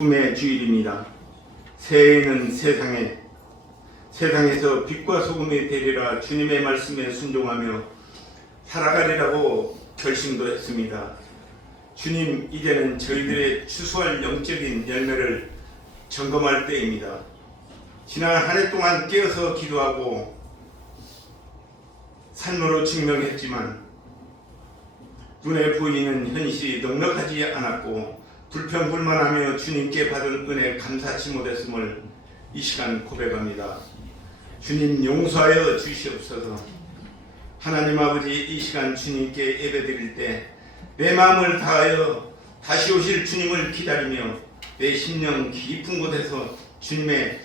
꿈의 주일입니다. 새해에는 세상에서 빛과 소금이 되리라 주님의 말씀에 순종하며 살아가리라고 결심도 했습니다. 주님, 이제는 저희들의 추수할 영적인 열매를 점검할 때입니다. 지난 한 해 동안 깨어서 기도하고 삶으로 증명했지만 눈에 보이는 현실이 넉넉하지 않았고 불평불만하며 주님께 받은 은혜 감사치 못했음을 이 시간 고백합니다. 주님, 용서하여 주시옵소서. 하나님 아버지, 이 시간 주님께 예배드릴 때 내 마음을 다하여 다시 오실 주님을 기다리며 내 심령 깊은 곳에서 주님의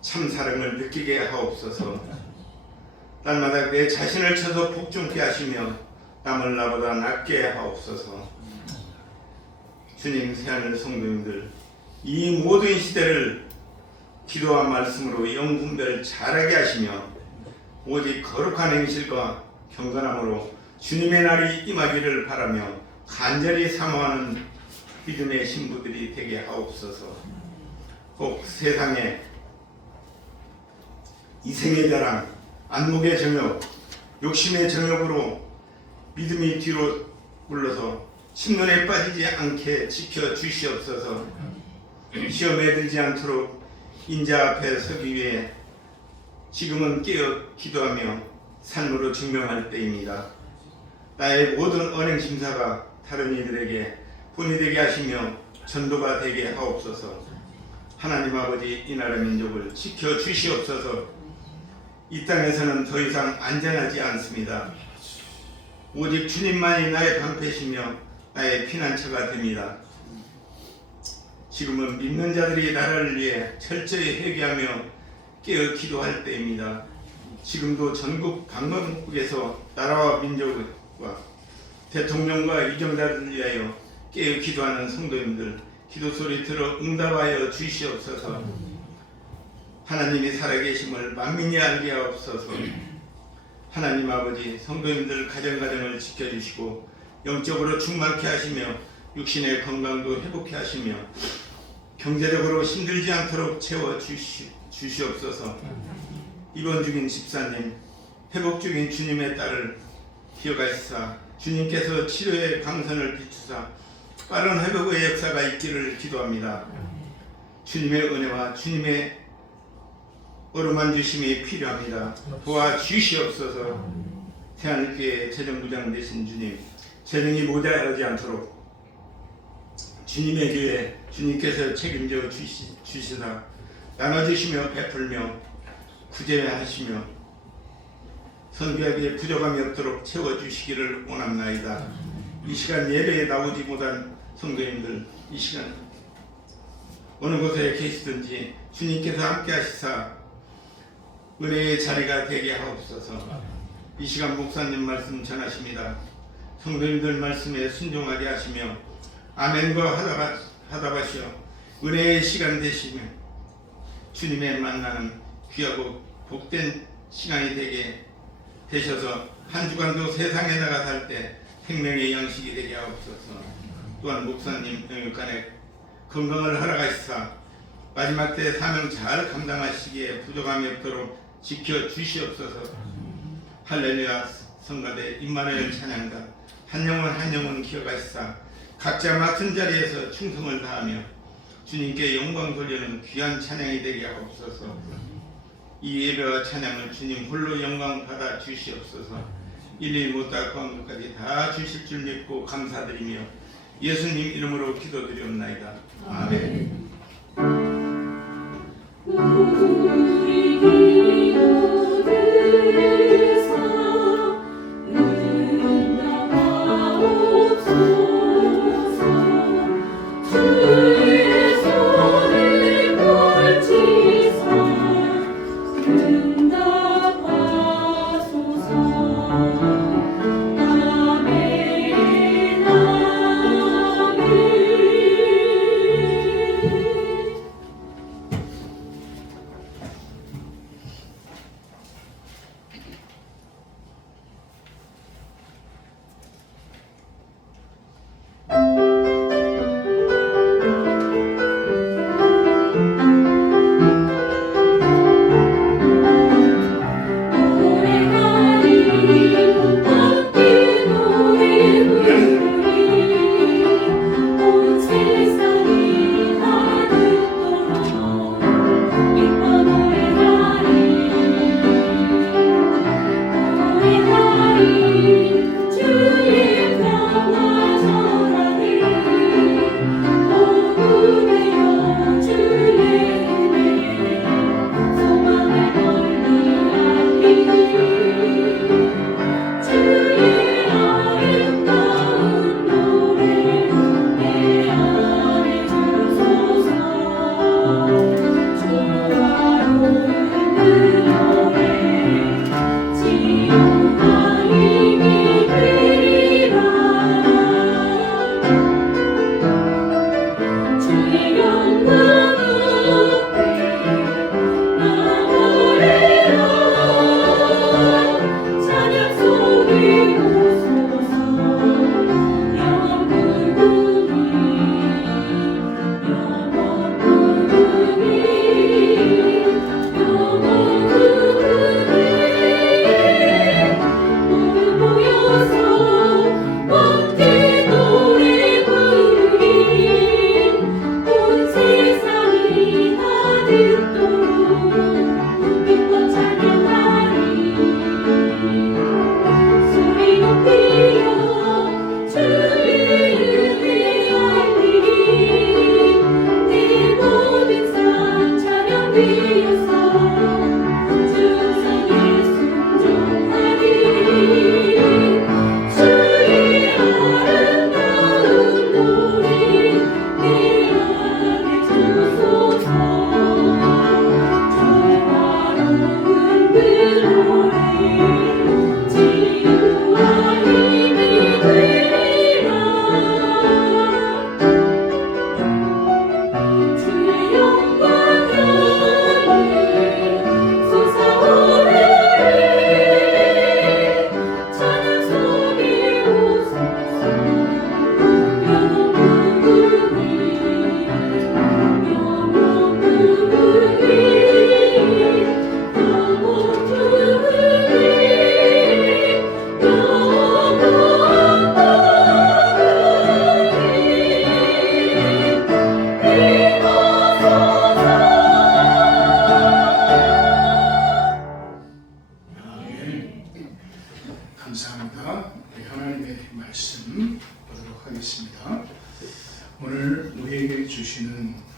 참 사랑을 느끼게 하옵소서. 날마다 내 자신을 쳐서 복종케 하시며 남을 나보다 낫게 하옵소서. 주님, 새하늘 성도님들, 이 모든 시대를 기도와 말씀으로 영분별 잘하게 하시며 오직 거룩한 행실과 경건함으로 주님의 날이 임하기를 바라며 간절히 사모하는 믿음의 신부들이 되게 하옵소서. 혹 세상에 이생의 자랑, 안목의 정욕, 욕심의 정욕으로 믿음이 뒤로 물러서 침론에 빠지지 않게 지켜주시옵소서. 시험에 들지 않도록 인자 앞에 서기 위해 지금은 깨어 기도하며 삶으로 증명할 때입니다. 나의 모든 언행심사가 다른 이들에게 본이 되게 하시며 전도가 되게 하옵소서. 하나님 아버지, 이 나라 민족을 지켜주시옵소서. 이 땅에서는 더 이상 안전하지 않습니다. 오직 주님만이 나의 방패시며 나의 피난처가 됩니다. 지금은 믿는 자들이 나라를 위해 철저히 회개하며 깨어 기도할 때입니다. 지금도 전국 방방곡곡에서 나라와 민족과 대통령과 위정자들을 위하여 깨어 기도하는 성도님들, 기도 소리 들어 응답하여 주시옵소서. 하나님이 살아계심을 만민이 알게 하옵소서. 하나님 아버지, 성도님들 가정가정을 지켜주시고 영적으로 충만케 하시며 육신의 건강도 회복케 하시며 경제적으로 힘들지 않도록 채워주시옵소서. 입원 중인 집사님, 회복 중인 주님의 딸을 기억하시사 주님께서 치료의 강선을 비추사 빠른 회복의 역사가 있기를 기도합니다. 주님의 은혜와 주님의 어루만 주심이 필요합니다. 도와주시옵소서. 새하늘교회 재정부장 되신 주님, 재능이 모자라지 않도록 주님의 교회 주님께서 책임져 주시다 나눠주시며 베풀며 구제하시며 선교하기에 부족함이 없도록 채워주시기를 원합나이다. 이 시간 예배에 나오지 못한 성도님들, 이 시간 어느 곳에 계시든지 주님께서 함께 하시사 은혜의 자리가 되게 하옵소서. 이 시간 목사님 말씀 전하십니다. 성도님들 말씀에 순종하게 하시며 아멘과 하다바시어 은혜의 시간 되시며 주님의 만나는 귀하고 복된 시간이 되게 되셔서 한 주간도 세상에 나가 살 때 생명의 양식이 되게 하옵소서. 또한 목사님 영육간에 건강을 허락하시사 마지막 때 사명 잘 감당하시기에 부족함이 없도록 지켜주시옵소서. 할렐루야. 성가대 임마누엘 찬양가 한 영혼 기억하시사 각자 맡은 자리에서 충성을 다하며 주님께 영광 돌리는 귀한 찬양이 되게 하옵소서. 이 예배와 찬양을 주님 홀로 영광 받아 주시옵소서. 일일 못다 구원까지 다 주실 줄 믿고 감사드리며 예수님 이름으로 기도드리옵나이다. 아멘.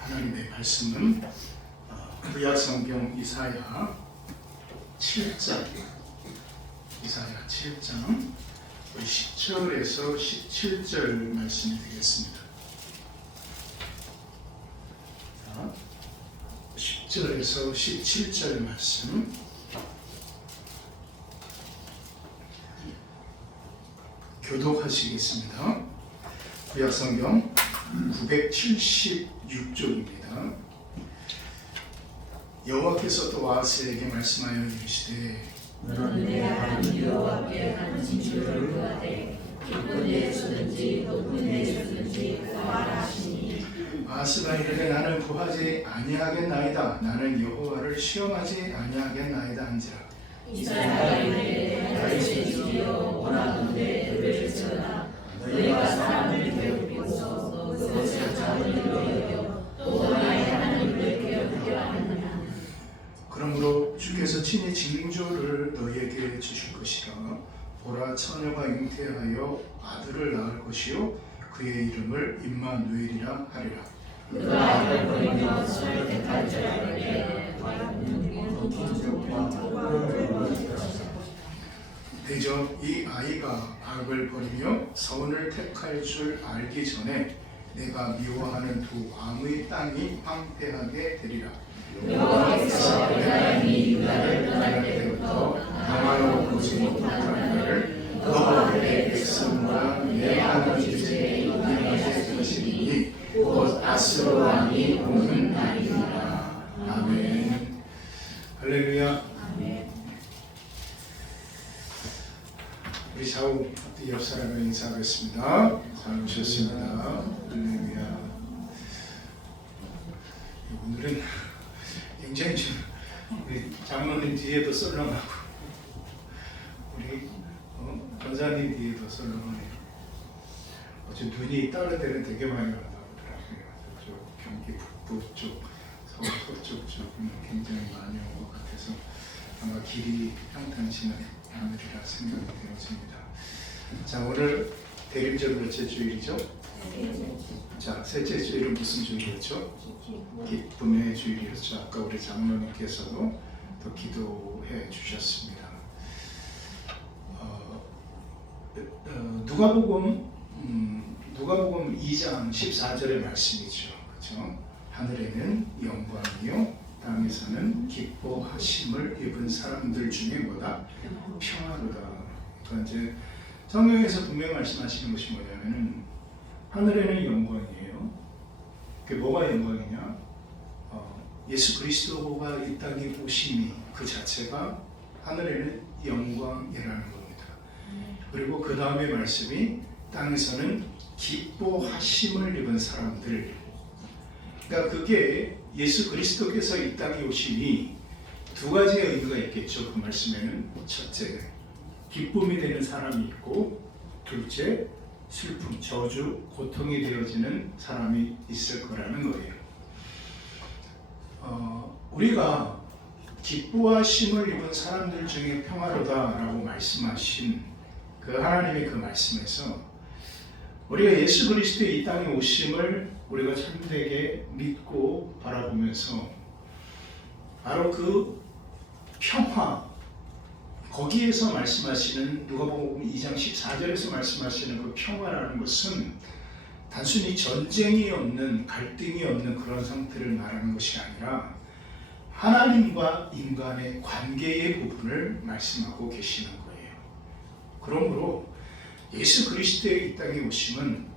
하나님의 말씀은 구약성경 이사야 7장 10절에서 17절 말씀이 되겠습니다. 10절에서 17절 말씀 교독하시겠습니다. 구약성경 976쪽입니다. 여호와께서 또 아하스에게 말씀하여 이르시되 너는 내 하나님 여호와께 하는 줄을 구하되 깊은 데에서든지 높은 데에서든지 구하라 하시니 아하스가 이르되 나는 구하지 아니하겠나이다. 나는 여호와를 시험하지 아니하겠나이다 한지라. 이사야가 이르되 다윗의 집이여 원하건대 들을지어다. 너희가 사람을 괴롭히고서 그것을 자본으로 여겨 또 나의 하나님을 괴롭히려 하느냐. 그러므로 주께서 친히 징조를 너희에게 주실 것이라. 보라, 처녀가 잉태하여 아들을 낳을 것이요 그의 이름을 임마누엘이라 하리라. 그가 아이를 버리며 손을 택할 줄 알게 대저 이 아이가 악을 버리며 선을 택할 줄 알기 전에 내가 미워하는 두 왕의 땅이 황폐하게 되리라. 여호와께서 에브라임이 유다를 떠날 때부터 당하여 보지 못한 나를 너와 내 백성과 내 하나님 주제에 인하게 것이니 곧 아스로 왕이 오는 날이니라. 아멘. 할렐루야. 우리 좌우 앞뒤 옆 사람을 인사하겠습니다. 잘 오셨습니다. 할렐루야. 오늘은 굉장히 좀 우리 장로님 뒤에도 썰렁하고 우리 권사님 뒤에도 썰렁하네요. 어제 눈이 다른 데는 되게 많이 왔다 오더라고요. 저쪽 경기 북부 쪽, 서울 서쪽 쪽은 굉장히 많이 온 것 같아서 아마 길이 평탄치는 않으리라 생각이 되어집니다. 자, 오늘 대림절 몇째 주일이죠? 자, 셋째 주일은 무슨 주일이었죠? 기쁨의 주일이었죠. 아까 우리 장로님께서도 또 기도해 주셨습니다. 누가복음 2장 14절의 말씀이죠. 그렇죠? 하늘에는 영광이요 땅에서는 기뻐하심을 입은 사람들 중에 뭐다? 평화로다. 그러니까 이제 성경에서 분명히 말씀하시는 것이 뭐냐면은 하늘에는 영광이에요. 그게 뭐가 영광이냐? 예수 그리스도가 이 땅에 오심이 그 자체가 하늘에는 영광이라는 겁니다. 그리고 그 다음에 말씀이 땅에서는 기뻐하심을 입은 사람들. 그러니까 그게 예수 그리스도께서 이 땅에 오심이 두 가지의 의미가 있겠죠. 그 말씀에는 첫째, 기쁨이 되는 사람이 있고 둘째, 슬픔, 저주, 고통이 되어지는 사람이 있을 거라는 거예요. 우리가 기뻐하심을 입은 사람들 중에 평화로다라고 말씀하신 그 하나님의 그 말씀에서 우리가 예수 그리스도의 이 땅에 오심을 우리가 참되게 믿고 바라보면서 바로 그 평화, 거기에서 말씀하시는 누가복음 2장 14절에서 말씀하시는 그 평화라는 것은 단순히 전쟁이 없는, 갈등이 없는 그런 상태를 말하는 것이 아니라 하나님과 인간의 관계의 부분을 말씀하고 계시는 거예요. 그러므로 예수 그리스도의 이 땅에 오심은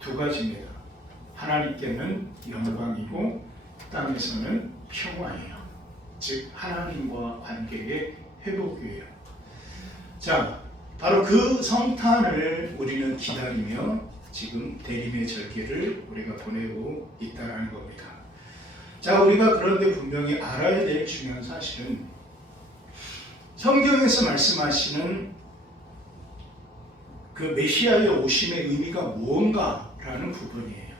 두 가지입니다. 하나님께는 영광이고 땅에서는 평화예요. 즉 하나님과 관계의 회복이에요. 자, 바로 그 성탄을 우리는 기다리며 지금 대림의 절기를 우리가 보내고 있다는 겁니다. 자, 우리가 그런데 분명히 알아야 될 중요한 사실은 성경에서 말씀하시는 그 메시아의 오심의 의미가 무언가라는 부분이에요.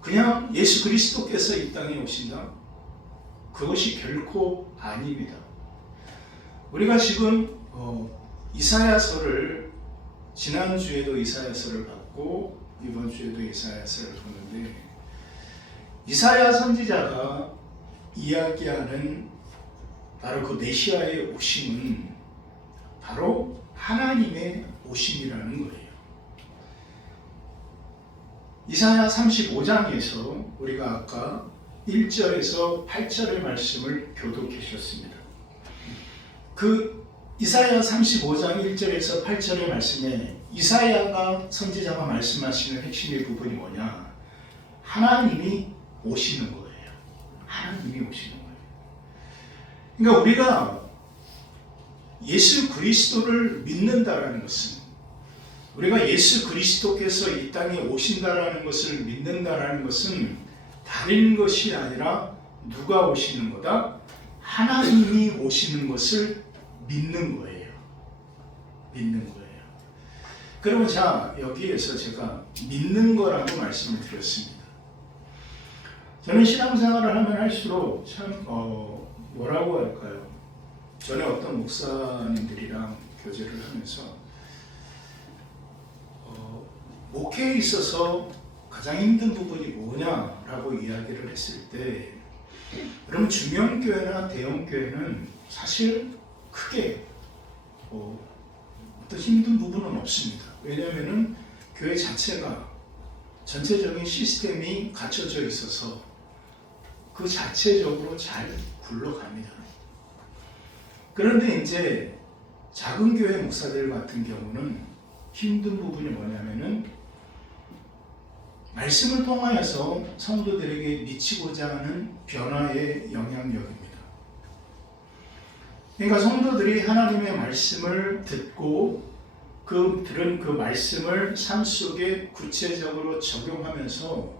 그냥 예수 그리스도께서 이 땅에 오신다? 그것이 결코 아닙니다. 우리가 지금 이사야서를 지난주에도 이사야서를 받고 이번 주에도 이사야서를 보는데 이사야 선지자가 이야기하는 바로 그 메시아의 오심은 바로 하나님의 오심이라는 거예요. 이사야 35장에서 우리가 아까 1절에서 8절의 말씀을 교독해 주셨습니다. 그 이사야 35장 1절에서 8절의 말씀에 이사야가 선지자가 말씀하시는 핵심의 부분이 뭐냐? 하나님이 오시는 거예요. 하나님이 오시는 거예요. 그러니까 우리가 예수 그리스도를 믿는다라는 것은, 우리가 예수 그리스도께서 이 땅에 오신다라는 것을 믿는다라는 것은 다른 것이 아니라 누가 오시는 거다? 하나님이 오시는 것을 믿는 거예요. 믿는 거예요. 그러면 자, 여기에서 제가 믿는 거라고 말씀을 드렸습니다. 저는 신앙생활을 하면 할수록 참 뭐라고 할까요? 전에 어떤 목사님들이랑 교제를 하면서 목회에 있어서 가장 힘든 부분이 뭐냐라고 이야기를 했을 때, 그럼 중형교회나 대형교회는 사실 크게 어떤 힘든 부분은 없습니다. 왜냐하면 교회 자체가 전체적인 시스템이 갖춰져 있어서 그 자체적으로 잘 굴러갑니다. 그런데 이제 작은 교회 목사들 같은 경우는 힘든 부분이 뭐냐면은 말씀을 통하여서 성도들에게 미치고자 하는 변화의 영향력입니다. 그러니까 성도들이 하나님의 말씀을 듣고 들은 그 말씀을 삶 속에 구체적으로 적용하면서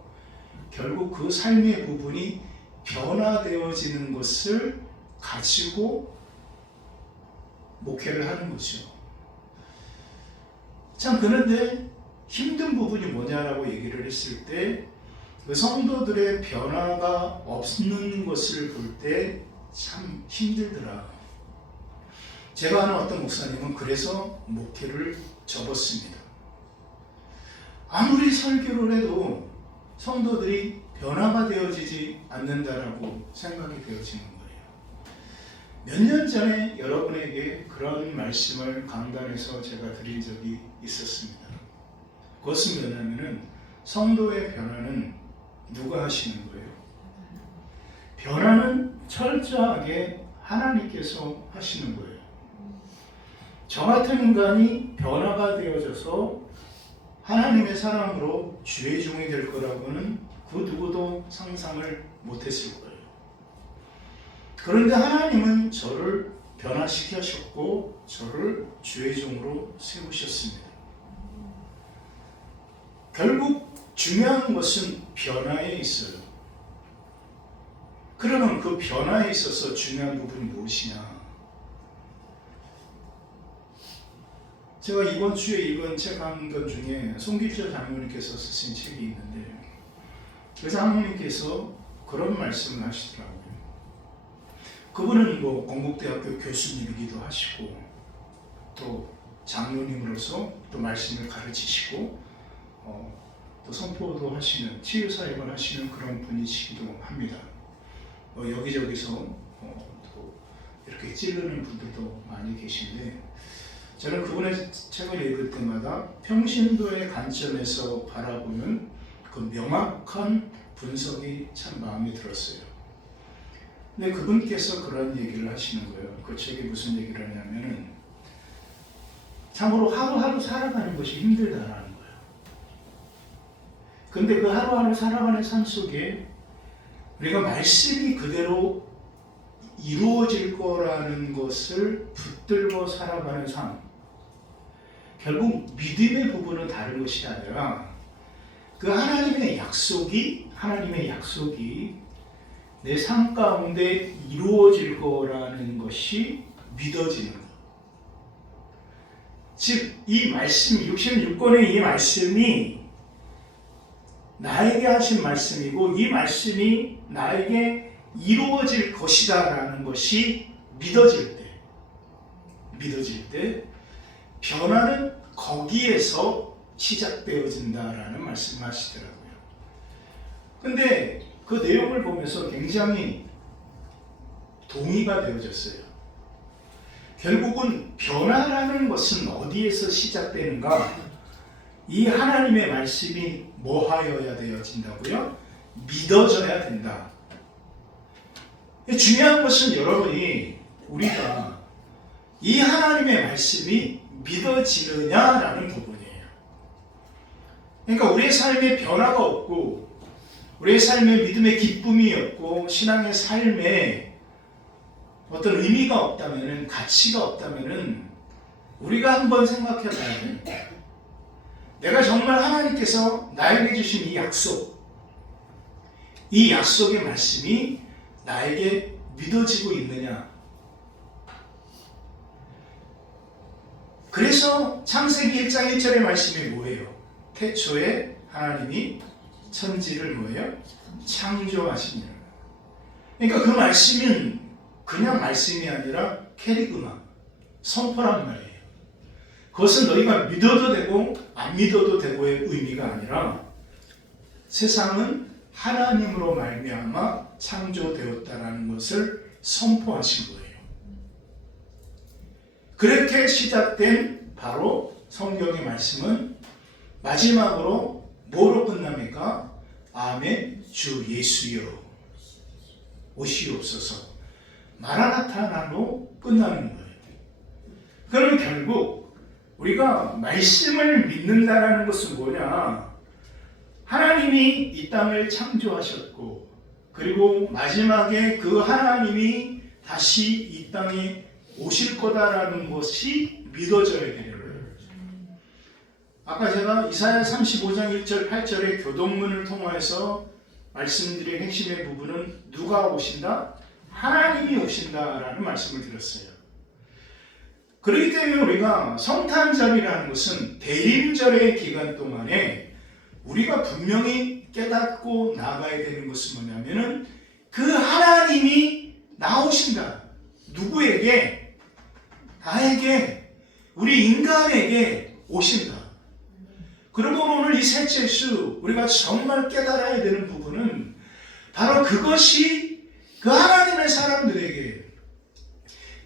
결국 그 삶의 부분이 변화되어지는 것을 가지고 목회를 하는 거죠. 참, 그런데 힘든 부분이 뭐냐라고 얘기를 했을 때, 그 성도들의 변화가 없는 것을 볼 때 참 힘들더라. 제가 아는 어떤 목사님은 그래서 목회를 접었습니다. 아무리 설교를 해도 성도들이 변화가 되어지지 않는다라고 생각이 되어지는 거예요. 몇 년 전에 여러분에게 그런 말씀을 강단에서 제가 드린 적이 있었습니다. 그것은 뭐냐면은 성도의 변화는 누가 하시는 거예요? 변화는 철저하게 하나님께서 하시는 거예요. 저 같은 인간이 변화가 되어져서 하나님의 사람으로 주의 종이 될 거라고는 그 누구도 상상을 못했을 거예요. 그런데 하나님은 저를 변화시키셨고 저를 주의 종으로 세우셨습니다. 결국 중요한 것은 변화에 있어요. 그러면 그 변화에 있어서 중요한 부분이 무엇이냐? 제가 이번 주에 읽은 책 한 권 중에 송길철 장로님께서 쓰신 책이 있는데, 그 장로님께서 그런 말씀을 하시더라고요. 그분은 뭐 건국대학교 교수님이기도 하시고 또 장로님으로서 또 말씀을 가르치시고 또 선포도 하시는, 치유사역을 하시는 그런 분이시기도 합니다. 여기저기서 또 이렇게 찌르는 분들도 많이 계신데, 저는 그분의 책을 읽을 때마다 평신도의 관점에서 바라보는 그 명확한 분석이 참 마음에 들었어요. 근데 그분께서 그런 얘기를 하시는 거예요. 그 책에 무슨 얘기를 하냐면은 참으로 하루하루 살아가는 것이 힘들다라는 거예요. 근데 그 하루하루 살아가는 삶 속에 우리가 말씀이 그대로 이루어질 거라는 것을 붙들고 살아가는 삶, 결국 믿음의 부분은 다른 것이 아니라 그 하나님의 약속이 내 삶 가운데 이루어질 거라는 것이 믿어지는 것. 즉, 이 말씀, 66권의 이 말씀이 나에게 하신 말씀이고 이 말씀이 나에게 이루어질 것이다 라는 것이 믿어질 때 변화는 거기에서 시작되어진다라는 말씀하시더라고요. 근데 그 내용을 보면서 굉장히 동의가 되어졌어요. 결국은 변화라는 것은 어디에서 시작되는가? 이 하나님의 말씀이 뭐하여야 되어진다고요? 믿어져야 된다. 중요한 것은 여러분이 우리가 이 하나님의 말씀이 믿어지느냐라는 부분이에요. 그러니까 우리의 삶에 변화가 없고 우리의 삶에 믿음의 기쁨이 없고 신앙의 삶에 어떤 의미가 없다면, 가치가 없다면 우리가 한번 생각해 봐야 됩니다. 내가 정말 하나님께서 나에게 주신 이 약속, 이 약속의 말씀이 나에게 믿어지고 있느냐? 그래서 창세기 1장 1절의 말씀이 뭐예요? 태초에 하나님이 천지를 뭐예요? 창조하시니라. 그러니까 그 말씀은 그냥 말씀이 아니라 캐리그마, 선포란 말이에요. 그것은 너희가 믿어도 되고 안 믿어도 되고의 의미가 아니라 세상은 하나님으로 말미암아 창조되었다라는 것을 선포하신 거예요. 그렇게 시작된 바로 성경의 말씀은 마지막으로 뭐로 끝납니까? 아멘, 주 예수여 오시옵소서, 마라나타나로 끝나는 거예요. 그러면 결국 우리가 말씀을 믿는다는 것은 뭐냐? 하나님이 이 땅을 창조하셨고 그리고 마지막에 그 하나님이 다시 이 땅에 오실 거다라는 것이 믿어져야 되는 거예요. 아까 제가 이사야 35장 1절 8절의 교동문을 통해서 말씀드린 핵심의 부분은 누가 오신다? 하나님이 오신다라는 말씀을 드렸어요. 그렇기 때문에 우리가 성탄절이라는 것은 대림절의 기간 동안에 우리가 분명히 깨닫고 나가야 되는 것은 뭐냐면은 그 하나님이 나오신다. 누구에게? 나에게, 우리 인간에게 오신다. 그리고 오늘 이 셋째 주 우리가 정말 깨달아야 되는 부분은 바로 그것이 그 하나님의 사람들에게,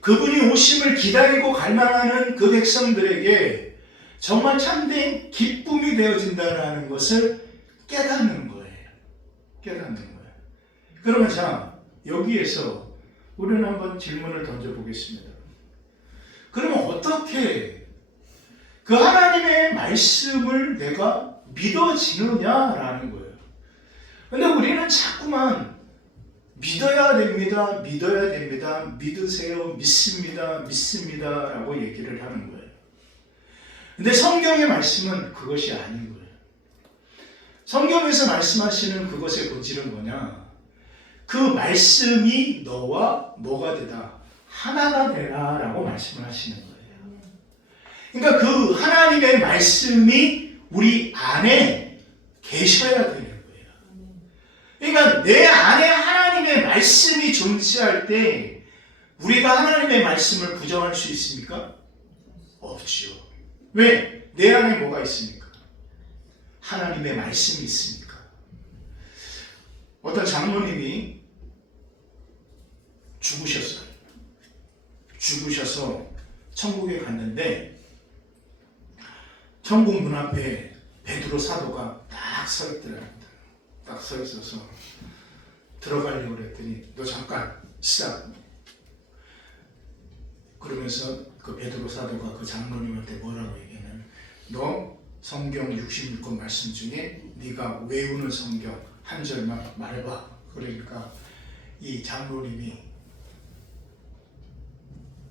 그분이 오심을 기다리고 갈망하는 그 백성들에게 정말 참된 기쁨이 되어진다는 것을 깨닫는 거예요. 깨닫는 거예요. 그러면 자, 여기에서 우리는 한번 질문을 던져보겠습니다. 그러면 어떻게 그 하나님의 말씀을 내가 믿어지느냐라는 거예요. 근데 우리는 자꾸만 믿어야 됩니다, 믿어야 됩니다, 믿으세요, 믿습니다, 믿습니다 라고 얘기를 하는 거예요. 근데 성경의 말씀은 그것이 아닌 거예요. 성경에서 말씀하시는 그것의 본질은 뭐냐? 그 말씀이 너와 뭐가 되다? 하나가 되라 라고 말씀을 하시는 거예요. 그러니까 그 하나님의 말씀이 우리 안에 계셔야 되는 거예요. 그러니까 내 안에 하나님의 말씀이 존재할 때 우리가 하나님의 말씀을 부정할 수 있습니까? 없죠. 왜? 내 안에 뭐가 있습니까? 하나님의 말씀이 있으니까. 어떤 장로님이 죽으셨어요. 죽으셔서 천국에 갔는데 천국 문 앞에 베드로 사도가 딱 서 있더랍니다. 딱 서 있어서 들어가려고 그랬더니 너 잠깐 시작. 그러면서 그 베드로 사도가 그 장로님한테 뭐라고 얘기하냐면 너 성경 66권 말씀 중에 네가 외우는 성경 한 절만 말해봐. 그러니까 이 장로님이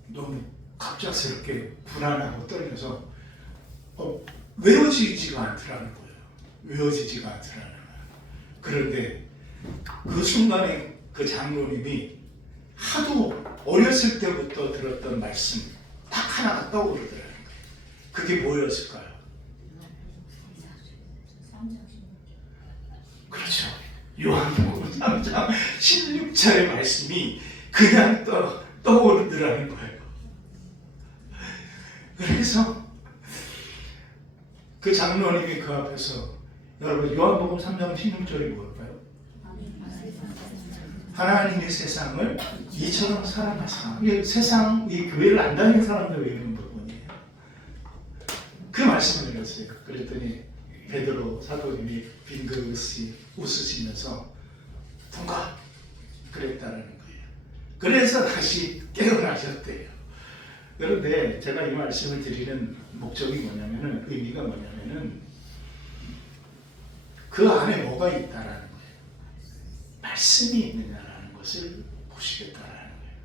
너무 갑작스럽게 불안하고 떨려서 외워지지가 않더라는 거예요. 외워지지가 않더라는 거예요. 그런데 그 순간에 그 장로님이 하도 어렸을 때부터 들었던 말씀 딱 하나가 떠오르더라는 거예요. 그게 뭐였을까요? 그렇죠. 요한복음 3장 16절의 말씀이 그냥 떠오르더라는 거예요. 그래서 그 장로님이 그 앞에서 여러분 요한복음 3장 16절이 뭘까요? 하나님이 세상을 이처럼 사랑하사. 세상 이 교회를 안 다니는 사람들 외우는 부분이에요. 그 말씀을 읽었어요. 그랬더니 베드로 사도님이 빙긋이 웃으시면서 통과 그랬다는 거예요. 그래서 다시 깨어나셨대요. 그런데 제가 이 말씀을 드리는 목적이 뭐냐면은, 의미가 뭐냐면은 그 안에 뭐가 있다라는 거예요. 말씀이 있느냐라는 것을 보시겠다라는 거예요.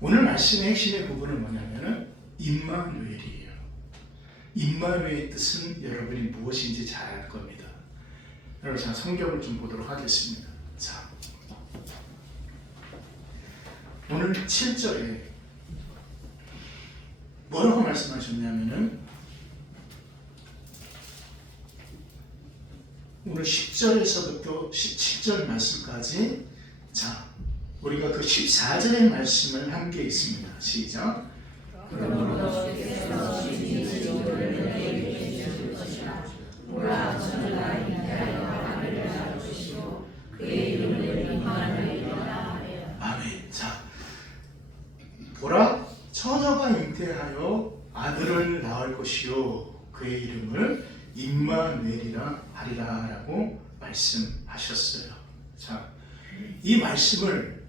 오늘 말씀의 핵심의 부분은 뭐냐면은 임마누엘이에요. 임마누엘의 뜻은 여러분이 무엇인지 잘 알 겁니다. 여러분, 제가 성경을 좀 보도록 하겠습니다. 자, 오늘 7절에 뭐라고 말씀하셨냐면은, 오늘 10절에서부터 17절 말씀까지, 자, 우리가 그 14절의 말씀을 함께 있습니다. 시작. 그러므로 주께서 주님 지도를 너희에게 주실 것이라. 보라, 저주가 인자여 하늘을 나누시고 그의 이름을 임마누엘이라 하여. 아멘. 자, 보라, 처녀가 잉태하여 아들을 낳을 것이요 그의 이름을 임마누엘이라 하리라 라고 말씀하셨어요. 자, 이 말씀을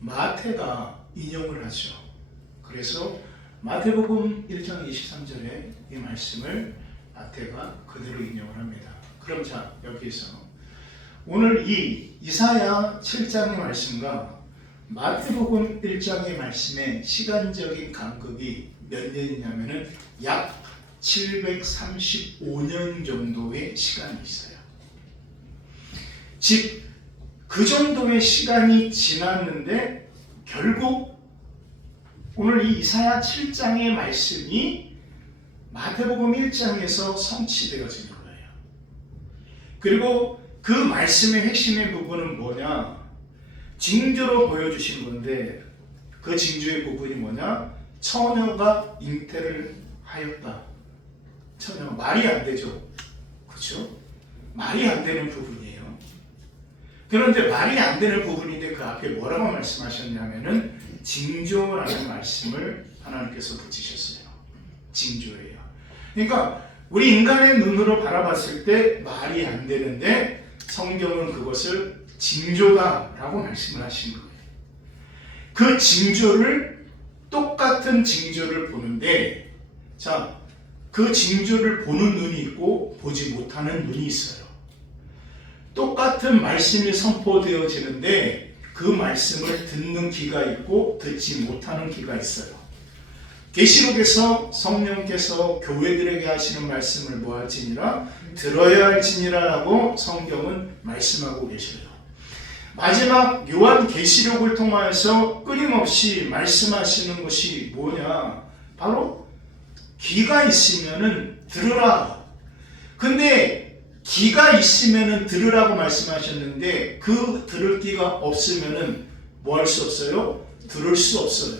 마태가 인용을 하죠. 그래서 마태복음 1장 23절에 이 말씀을 마태가 그대로 인용을 합니다. 그럼 자, 여기서 오늘 이 이사야 7장의 말씀과 마태복음 1장의 말씀의 시간적인 간극이 몇 년이냐면은 약 735년 정도의 시간이 있어요. 즉, 그 정도의 시간이 지났는데 결국 오늘 이 이사야 7장의 말씀이 마태복음 1장에서 성취되어지는 거예요. 그리고 그 말씀의 핵심의 부분은 뭐냐? 징조로 보여주신 건데, 그 징조의 부분이 뭐냐? 처녀가 잉태를 하였다. 처녀가 말이 안 되죠. 그렇죠? 말이 안 되는 부분이에요. 그런데 말이 안 되는 부분인데 그 앞에 뭐라고 말씀하셨냐면은 징조라는 말씀을 하나님께서 붙이셨어요. 징조예요. 그러니까 우리 인간의 눈으로 바라봤을 때 말이 안 되는데 성경은 그것을 징조다라고 말씀을 하신 거예요. 그 징조를, 똑같은 징조를 보는데, 자, 그 징조를 보는 눈이 있고 보지 못하는 눈이 있어요. 똑같은 말씀이 선포되어지는데 그 말씀을 듣는 귀가 있고 듣지 못하는 귀가 있어요. 계시록에서 성령께서 교회들에게 하시는 말씀을 뭐할지니라 들어야 할지니라 라고 성경은 말씀하고 계셔요. 마지막 요한 계시록을 통하여서 끊임없이 말씀하시는 것이 뭐냐? 바로 귀가 있으면은 들으라. 근데 귀가 있으면은 들으라고 말씀하셨는데 그 들을 귀가 없으면은 뭐 할 수 없어요? 들을 수 없어요.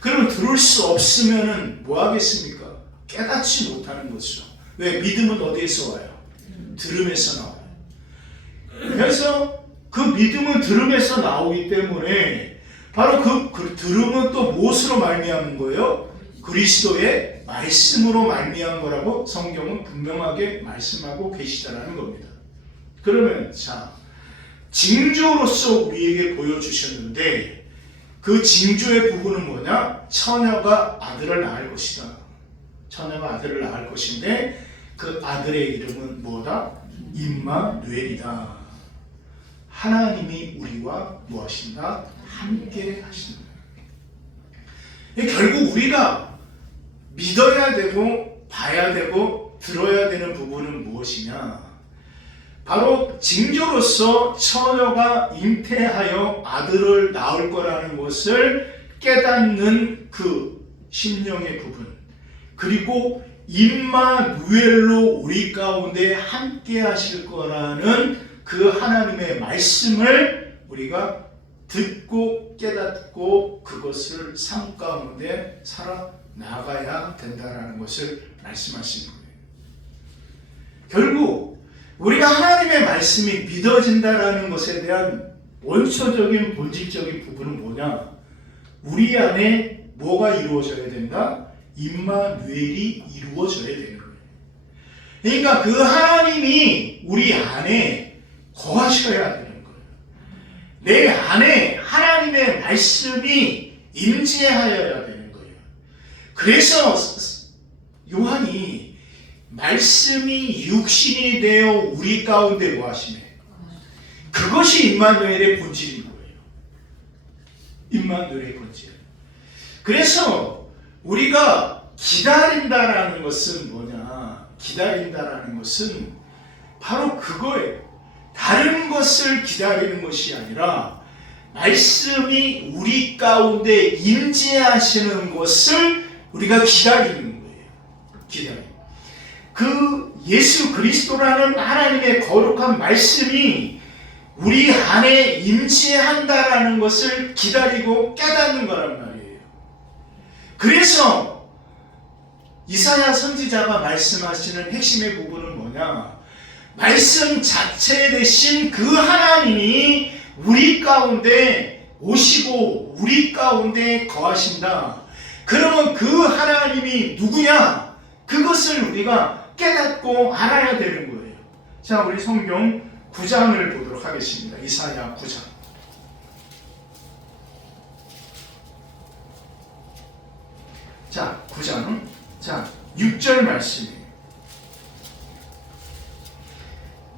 그러면 들을 수 없으면은 뭐 하겠습니까? 깨닫지 못하는 거죠. 왜? 믿음은 어디에서 와요? 들음에서 나와요. 그래서 그 믿음은 들음에서 나오기 때문에 바로 그 들음은 또 무엇으로 말미암은 거예요? 그리스도의 말씀으로 말미암은 거라고 성경은 분명하게 말씀하고 계시다라는 겁니다. 그러면 자, 징조로서 우리에게 보여주셨는데 그 징조의 부분은 뭐냐? 처녀가 아들을 낳을 것이다. 처녀가 아들을 낳을 것인데 그 아들의 이름은 뭐다? 임마누엘이다. 하나님이 우리와 무엇인가? 함께 하신다. 결국 우리가 믿어야 되고 봐야 되고 들어야 되는 부분은 무엇이냐? 바로 징조로서 처녀가 잉태하여 아들을 낳을 거라는 것을 깨닫는 그 심령의 부분, 그리고 임마누엘로 우리 가운데 함께 하실 거라는 그 하나님의 말씀을 우리가 듣고 깨닫고 그것을 삶 가운데 나가야 된다라는 것을 말씀하시는 거예요. 결국 우리가 하나님의 말씀이 믿어진다라는 것에 대한 원초적인 본질적인 부분은 뭐냐? 우리 안에 뭐가 이루어져야 된다? 임마누엘이 이루어져야 되는 거예요. 그러니까 그 하나님이 우리 안에 거하셔야 되는 거예요. 내 안에 하나님의 말씀이 임재하여야 되는 거예요. 그래서 요한이 말씀이 육신이 되어 우리 가운데 뭐하시네? 그것이 임마누엘의 본질인 거예요. 임마누엘의 본질. 그래서 우리가 기다린다라는 것은 뭐냐? 기다린다라는 것은 바로 그거예요. 다른 것을 기다리는 것이 아니라 말씀이 우리 가운데 임재하시는 것을 우리가 기다리는 거예요. 기다리는. 그 예수 그리스도라는 하나님의 거룩한 말씀이 우리 안에 임재한다라는 것을 기다리고 깨닫는 거란 말이에요. 그래서 이사야 선지자가 말씀하시는 핵심의 부분은 뭐냐? 말씀 자체 되신 그 하나님이 우리 가운데 오시고 우리 가운데 거하신다. 그러면 그 하나님이 누구냐? 그것을 우리가 깨닫고 알아야 되는 거예요. 자, 우리 성경 9장을 보도록 하겠습니다. 이사야 9장. 자, 9장. 자, 6절 말씀이에요.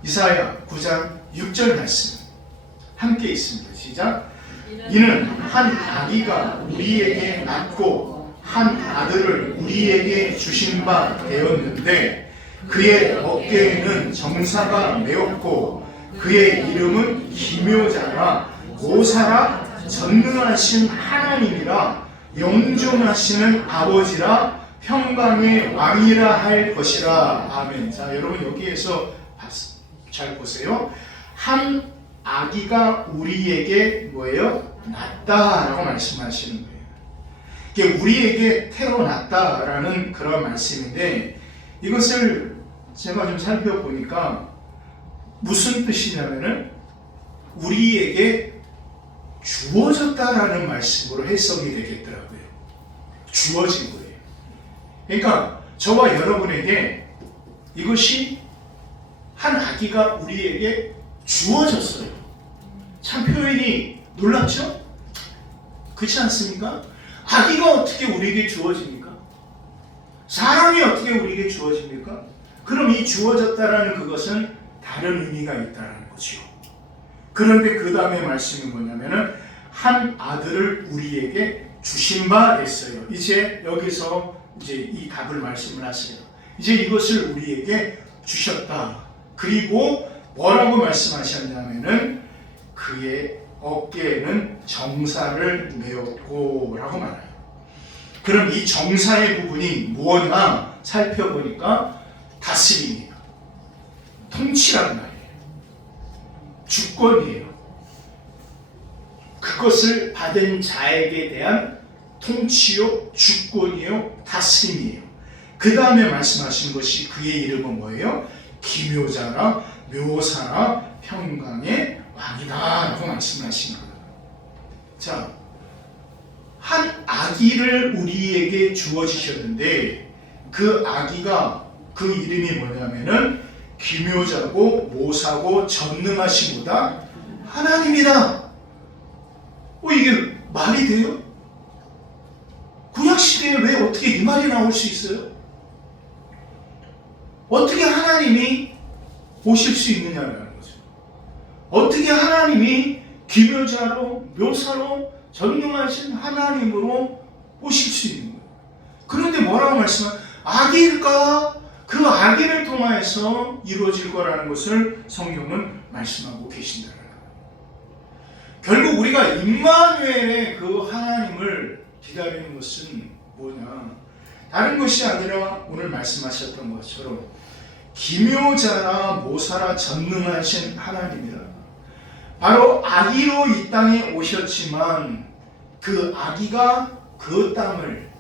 이사야 9장 6절 말씀. 함께 있습니다. 시작. 이는 한 아기가 우리에게 낳고 한 아들을 우리에게 주신 바 되었는데 그의 어깨에는 정사가 메었고 그의 이름은 기묘자라 모사라 전능하신 하나님이라 영존하시는 아버지라 평강의 왕이라 할 것이라. 아멘. 자, 여러분 여기에서 잘 보세요. 한 아기가 우리에게 뭐예요? 낳다라고 말씀하시는 거예요. 이게 우리에게 태어났다라는 그런 말씀인데 이것을 제가 좀 살펴보니까 무슨 뜻이냐면은 우리에게 주어졌다라는 말씀으로 해석이 되겠더라고요. 주어진 거예요. 그러니까 저와 여러분에게 이것이 한 아기가 우리에게 주어졌어요. 참 표현이 놀랍죠? 그렇지 않습니까? 아기가 어떻게 우리에게 주어집니까? 사람이 어떻게 우리에게 주어집니까? 그럼 이 주어졌다라는 그것은 다른 의미가 있다는 거죠. 그런데 그 다음에 말씀이 뭐냐면은 한 아들을 우리에게 주신 바 됐어요. 이제 여기서 이제 이 답을 말씀을 하세요. 이제 이것을 우리에게 주셨다. 그리고 뭐라고 말씀하셨냐면은 그의 어깨에는 정사를 메었고 라고 말해요. 그럼 이 정사의 부분이 뭐냐 살펴보니까 다스림이에요. 통치란 말이에요. 주권이에요. 그것을 받은 자에게 대한 통치요, 주권이요, 다스림이에요. 그 다음에 말씀하신 것이 그의 이름은 뭐예요? 기묘자라, 묘사라, 평강의 왕이다 라고 말씀하신 거예요. 자, 한 아기를 우리에게 주어지셨는데 그 아기가 그 이름이 뭐냐면은 기묘자고 모사고 전능하시보다 하나님이다. 이게 말이 돼요? 구약시대에 왜 어떻게 이 말이 나올 수 있어요? 어떻게 하나님이 오실 수 있느냐라는 거죠. 어떻게 하나님이 기묘자로 묘사로 전능하신 하나님으로 오실 수 있는 거예요. 그런데 뭐라고 말씀하면 아기가 그 아기를 통하여서 이루어질 거라는 것을 성경은 말씀하고 계신다는 거예요. 결국 우리가 임마누엘의 그 하나님을 기다리는 것은 뭐냐? 다른 것이 아니라 오늘 말씀하셨던 것처럼 기묘자라 모사라 전능하신 하나님이라. 바로 아기로 이 땅에 오셨지만 그 아기가 그 땅을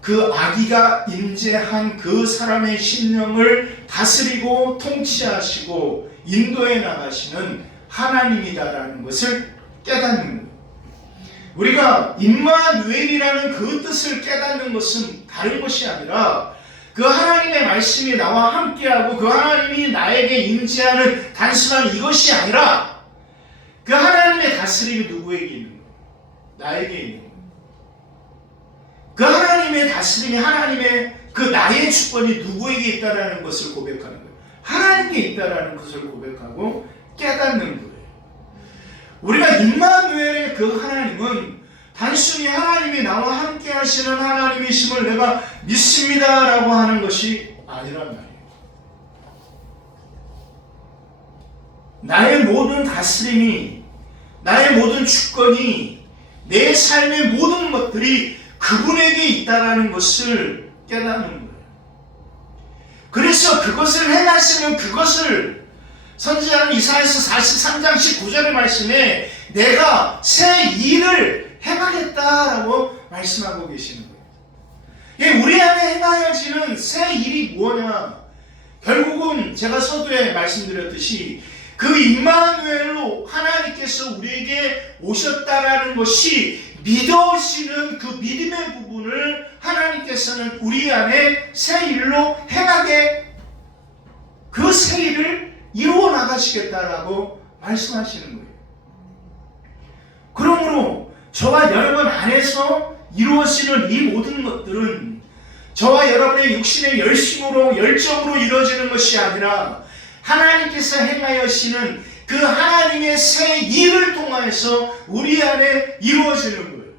그 아기가 임재한 그 사람의 심령을 다스리고 통치하시고 인도해 나가시는 하나님이다라는 것을 깨닫는 거예요. 우리가 임마누엘이라는 그 뜻을 깨닫는 것은 다른 것이 아니라 그 하나님의 말씀이 나와 함께하고 그 하나님이 나에게 임재하는 단순한 이것이 아니라 그 하나님의 다스림이 누구에게 있는 거예요? 나에게 있는 거예요. 그 하나님의 다스림이 하나님의 그 나의 주권이 누구에게 있다라는 것을 고백하는 거예요. 하나님께 있다라는 것을 고백하고 깨닫는 거예요. 우리가 임마누엘의 그 하나님은 단순히 하나님이 나와 함께 하시는 하나님이심을 내가 믿습니다라고 하는 것이 아니란 말이에요. 나의 모든 다스림이, 나의 모든 주권이, 내 삶의 모든 것들이 그분에게 있다라는 것을 깨닫는 거예요. 그래서 그것을 행하시면 그것을 선지자는 이사야서 43장 19절의 말씀에 내가 새 일을 행하겠다라고 말씀하고 계시는 거예요. 우리 안에 행하여지는 새 일이 뭐냐? 결국은 제가 서두에 말씀드렸듯이 그 임마누엘로 하나님께서 우리에게 오셨다라는 것이 믿어지는 그 믿음의 부분을 하나님께서는 우리 안에 새 일로 행하게 그 새 일을 이루어 나가시겠다라고 말씀하시는 거예요. 그러므로 저와 여러분 안에서 이루어지는 이 모든 것들은 저와 여러분의 육신의 열심으로 열정으로 이루어지는 것이 아니라 하나님께서 행하여시는 그 하나님의 새 일을 통하여서 우리 안에 이루어지는 거예요.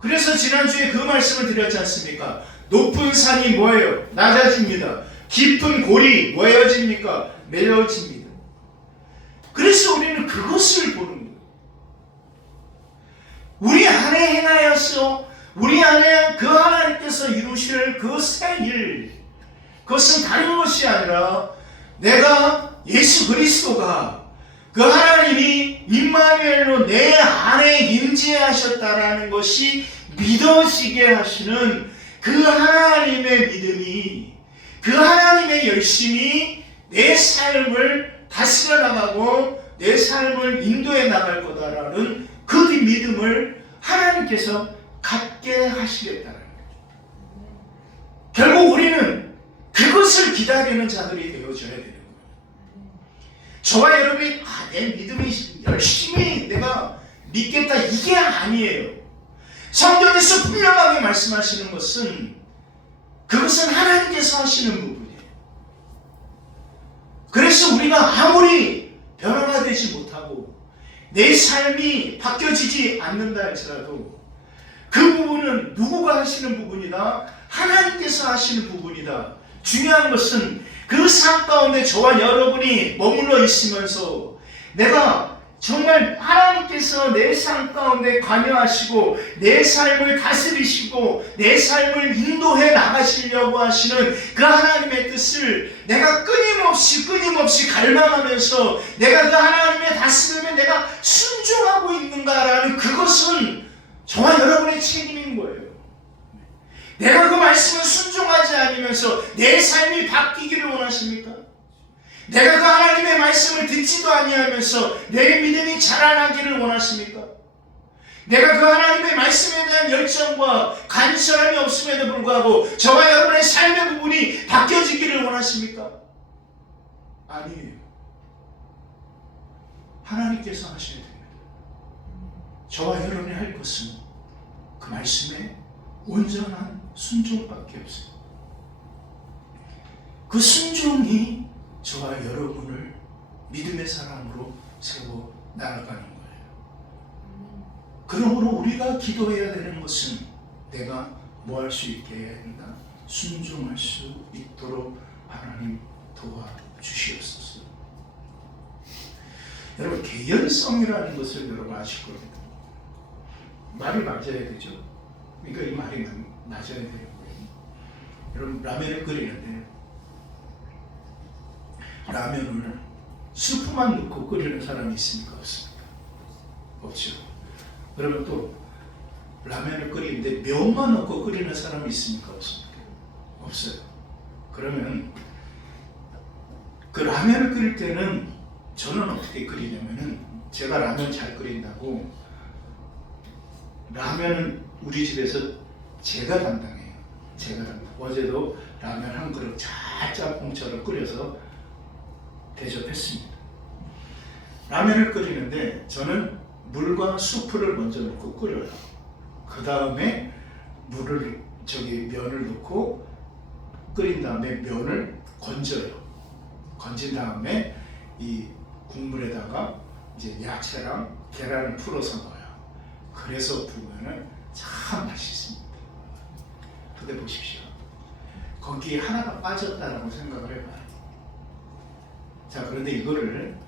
그래서 지난주에 그 말씀을 드렸지 않습니까? 높은 산이 뭐예요? 낮아집니다. 깊은 골이 뭐해집니까? 메어집니다. 그래서 우리는 그것을 보는 거예요. 우리 안에 행하여서 우리 안에 그 하나님께서 이루실 그 새 일, 그것은 다른 것이 아니라 내가 예수 그리스도가 그 하나님이 임마누엘로 내 안에 임재하셨다라는 것이 믿어지게 하시는 그 하나님의 믿음이, 그 하나님의 열심이 내 삶을 다스려 나가고 내 삶을 인도해 나갈 거다라는 그 믿음을 하나님께서 갖게 하시겠다는 거예요. 결국 우리는 그것을 기다리는 자들이 되어줘야 되는 거예요. 저와 여러분이 내 믿음이 열심히 내가 믿겠다 이게 아니에요. 성경에서 분명하게 말씀하시는 것은 그것은 하나님께서 하시는 부분이에요. 그래서 우리가 아무리 변화가 되지 못하고 내 삶이 바뀌어지지 않는다 할지라도 그 부분은 누구가 하시는 부분이다? 하나님께서 하시는 부분이다. 중요한 것은 그 삶 가운데 저와 여러분이 머물러 있으면서 내가 정말 하나님께서 내 삶 가운데 관여하시고 내 삶을 다스리시고 내 삶을 인도해 나가시려고 하시는 그 하나님의 뜻을 내가 끊임없이 갈망하면서 내가 그 하나님의 다스림에 내가 순종하고 있는가라는 그것은 저와 여러분의 책임인 거예요. 내가 그 말씀을 순종하지 않으면서 내 삶이 바뀌기를 원하십니까? 내가 그 하나님의 말씀을 듣지도 아니하면서 내 믿음이 자라나기를 원하십니까? 내가 그 하나님의 말씀에 대한 열정과 간절함이 없음에도 불구하고 저와 여러분의 삶의 부분이 바뀌어지기를 원하십니까? 아니에요. 하나님께서 하셔야 됩니다. 저와 여러분이 할 것은 그 말씀에 온전한 순종밖에 없어요. 그 순종이 저와 여러분을 믿음의 사람으로 세워 나아가는 거예요. 그러므로 우리가 기도해야 되는 것은 내가 뭐 할 수 있게 해야 된다? 순종할 수 있도록 하나님 도와주시옵소서. 여러분, 개연성이라는 것을 여러분 아실 겁니다. 말이 맞아야 되죠. 그러니까 이 말이 맞아야 되는 거예요. 여러분, 라면을 끓이는데 라면을 스프만 넣고 끓이는 사람이 있습니까? 없습니까? 없죠. 그러면 또 라면을 끓이는데 면만 넣고 끓이는 사람이 있습니까? 없습니까? 없어요. 그러면 그 라면을 끓일 때는 저는 어떻게 끓이냐면은, 제가 라면 잘 끓인다고, 라면은 우리 집에서 제가 담당해요. 제가 담당. 어제도 라면 한 그릇 잘 짬뽕처럼 끓여서 대접했습니다. 라면을 끓이는데 저는 물과 수프를 먼저 넣고 끓여요. 그 다음에 면을 넣고 끓인 다음에 면을 건져요. 건진 다음에 이 국물에다가 이제 야채랑 계란을 풀어서 넣어요. 그래서 부으면은 참 맛있습니다. 근데 보십시오. 거기에 하나가 빠졌다라고 생각을 해봐요. 자, 그런데 이거를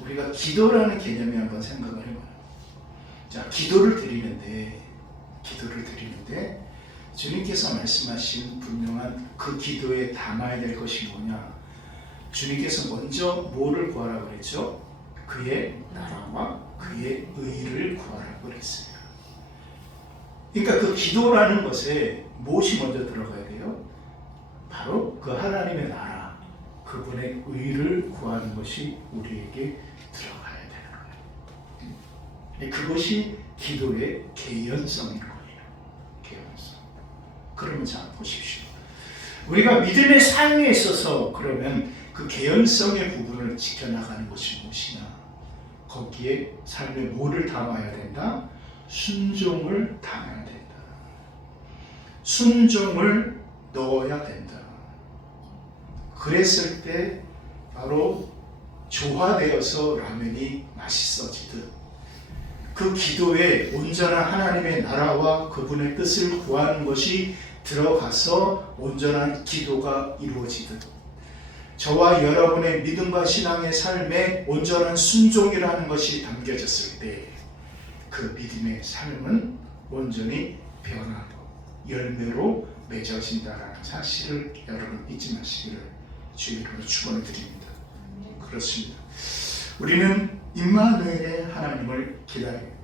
우리가 기도라는 개념에 한번 생각을 해봐요. 자, 기도를 드리는데 주님께서 말씀하신 분명한 그 기도에 담아야 될 것이 뭐냐? 주님께서 먼저 뭐를 구하라고 그랬죠? 그의 나라와 그의 의를 구하라고 그랬어요. 그러니까 그 기도라는 것에 무엇이 먼저 들어가야 돼요? 바로 그 하나님의 나라, 그분의 의를 구하는 것이 우리에게 들어가야 되는 거예요. 그것이 기도의 개연성인 거예요. 개연성. 그러면 자, 보십시오. 우리가 믿음의 삶에 있어서 그러면 그 개연성의 부분을 지켜나가는 것이 무엇이냐? 거기에 삶에 뭐를 담아야 된다? 순종을 담아야 된다. 순종을 넣어야 된다. 그랬을 때 바로 조화되어서 라면이 맛있어지듯, 그 기도에 온전한 하나님의 나라와 그분의 뜻을 구하는 것이 들어가서 온전한 기도가 이루어지듯, 저와 여러분의 믿음과 신앙의 삶에 온전한 순종이라는 것이 담겨졌을 때 그 믿음의 삶은 온전히 변하고 열매로 맺어진다라는 사실을 여러분 잊지 마시기를 주의로 축원을 드립니다. 그렇습니다. 우리는 임마누엘의 하나님을 기다립니다.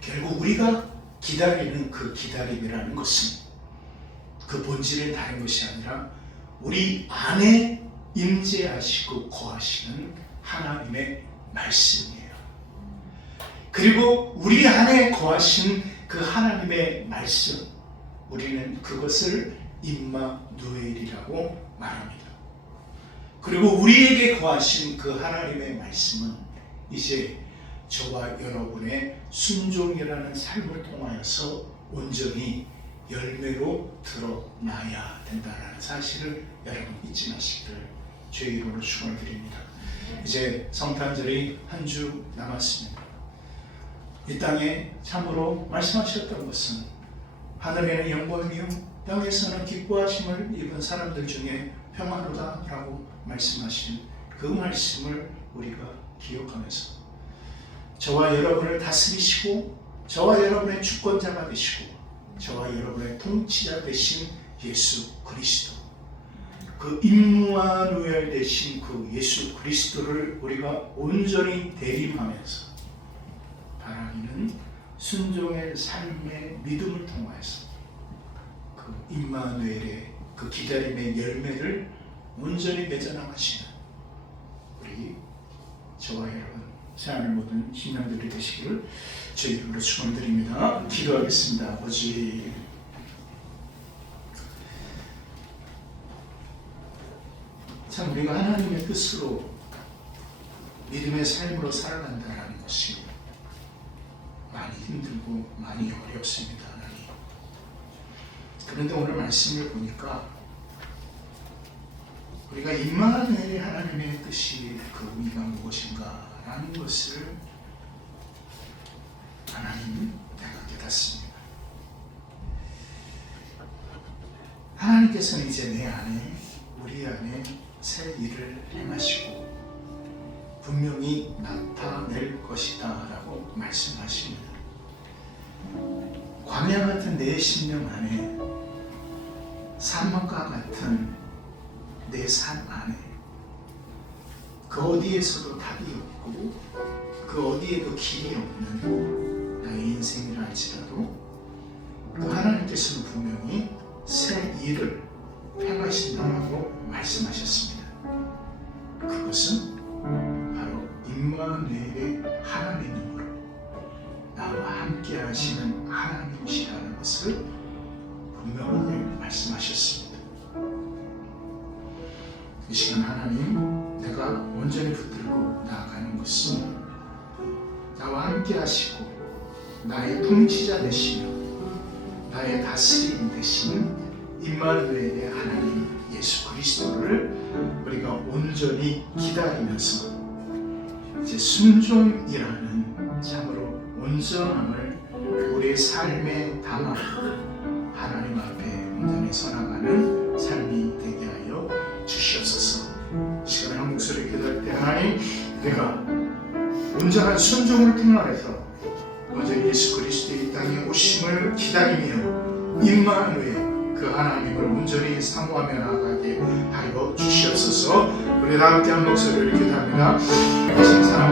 결국 우리가 기다리는 그 기다림이라는 것은 그 본질은 다른 것이 아니라 우리 안에 임재하시고 거하시는 하나님의 말씀이에요. 그리고 우리 안에 거하신 그 하나님의 말씀, 우리는 그것을 임마누엘이라고 말합니다. 그리고 우리에게 거하신 그 하나님의 말씀은 이제 저와 여러분의 순종이라는 삶을 통하여서 온전히 열매로 드러나야 된다는 사실을 여러분 잊지 마시기를 주의 이름으로 축원드립니다. 이제 성탄절이 한 주 남았습니다. 이 땅에 참으로 말씀하셨던 것은 하늘에는 영광이요 땅에서는 기뻐하심을 입은 사람들 중에 평안하다라고 말씀하신 그 말씀을 우리가 기억하면서 저와 여러분을 다스리시고 저와 여러분의 주권자가 되시고 저와 여러분의 통치자 되신 예수 그리스도, 그 임마누엘 되신 그 예수 그리스도를 우리가 온전히 대림하면서 바라기는 순종의 삶의 믿음을 통해서 그 임마누엘의 그 기다림의 열매를 온전히 맺어나가시는 우리 저와 여러분 새하늘 모든 신령들이 되시기를 주의 이름으로 축원드립니다. 기도하겠습니다. 아버지, 참 우리가 하나님의 뜻으로 믿음의 삶으로 살아간다는 것이 많이 힘들고 많이 어렵습니다. 하나님. 그런데 오늘 말씀을 보니까 우리가 임마누엘의 하나님의 뜻이 그 의미가 무엇인가 라는 것을 하나님 내가 깨닫습니다. 하나님께서는 이제 내 안에, 우리 안에 새 일을 행하시고 분명히 나타낼 것이다 라고 말씀하십니다. 광야 같은 내 심령 안에, 사막과 같은 내 삶 안에 그 어디에서도 답이 없고 그 어디에도 길이 없는 나의 인생이라 할지라도 또 하나님께서는 분명히 새 일을 행하신다고 말씀하셨습니다. 그것은 바로 임마누엘의 하나님으로 나와 함께 하시는 하나님이시라는 것을 분명하게 말씀하셨습니다. 이 시간 하나님, 내가 온전히 붙들고 나아가는 것은 나와 함께 하시고 나의 통치자 되시며 나의 다스림 되시는 임마누엘의 하나님 예수 그리스도를 우리가 온전히 기다리면서 이제 순종이라는 참으로 온전함을 우리의 삶에 담아 하나님 앞에 온전히 서나가는 삶이 되게 하여 주시옵소서. 시간에 한 목소리 기도할 때 하나님, 내가 온전한 순종을 통하여서 먼저 예수 그리스도의 이 땅에 오심을 기다리며 임마누엘 그 하나님을 온전히 사모하며 나아가게 하여 주시옵소서. 우리 다 함께 한 목소리를 기도합니다. 하신 사람